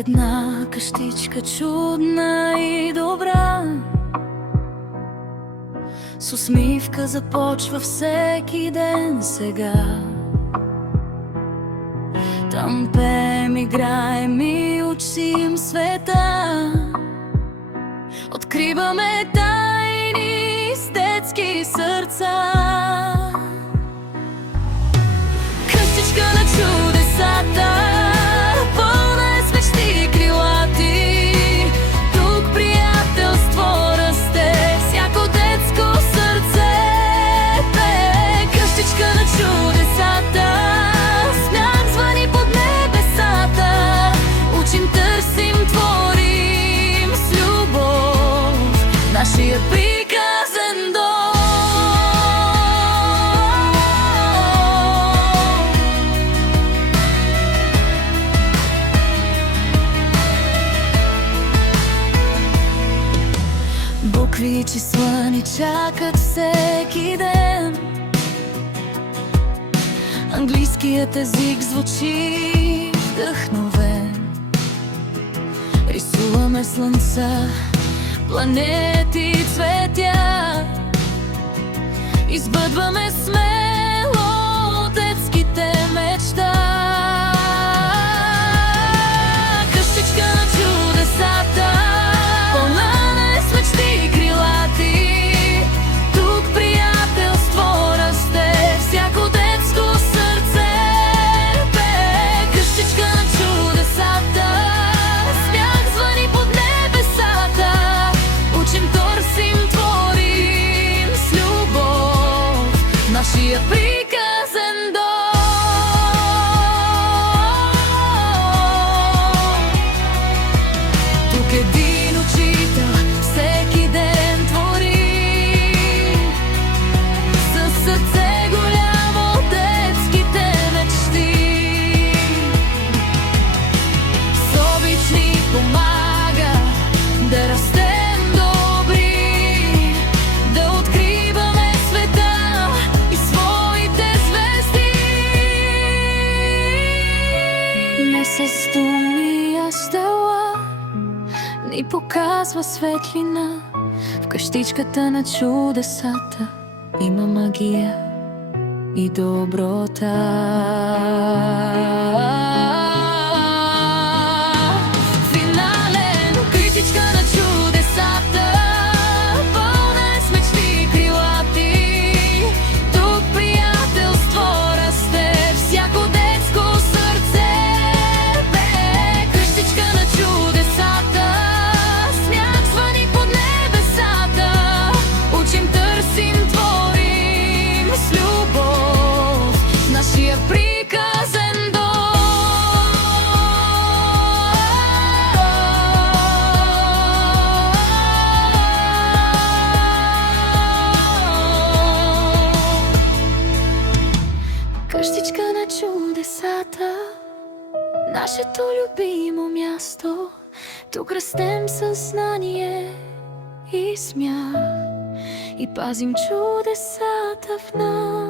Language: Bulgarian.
една къщичка чудна и добра, с усмивка започва всеки ден сега. Там пеем, играем и учим света, откриваме тайни с детски сърца. Къщичка на чудесата, пълна е с мечти и крилати. Тук приятелство расте, всяко детско сърце пее. Къщичка на чудесата, смях звъни под небесата. Учим, търсим, творим с любов нашия приказен дом. Букви и числа ни чакат всеки ден. Английският език звучи вдъхновен. Рисуваме слънца, планети, цветя. Избъдваме смело детските мечта. Къщичка на чудесата, пълна е с мечти и крилати. Тук приятелство расте, всяко детско сърце пее. Къщичка на чудесата, смях звъни под небесата. Учим, търсим, творим с любов нашия приказен дом. Тук един учител всеки ден твори, със сърце голямо детските мечти. С обич ни помага да растем добри, да откриваме света и своите звезди. Не с думи, а с дела ни показва светлина. В къщичката на чудесата има магия и доброта. Финален, къщичка на чудесата, пълна е с мечти и крилати. Тук приятелство расте, всяко детско сърце пее. Къщичка на чудесата, смях звъни под небесата. Учим, търсим, творим с любов нашия приказен дом. Къщичка на чудесата, нашето любимо място. Тук растем със знание и смях и пазим чудесата в нас.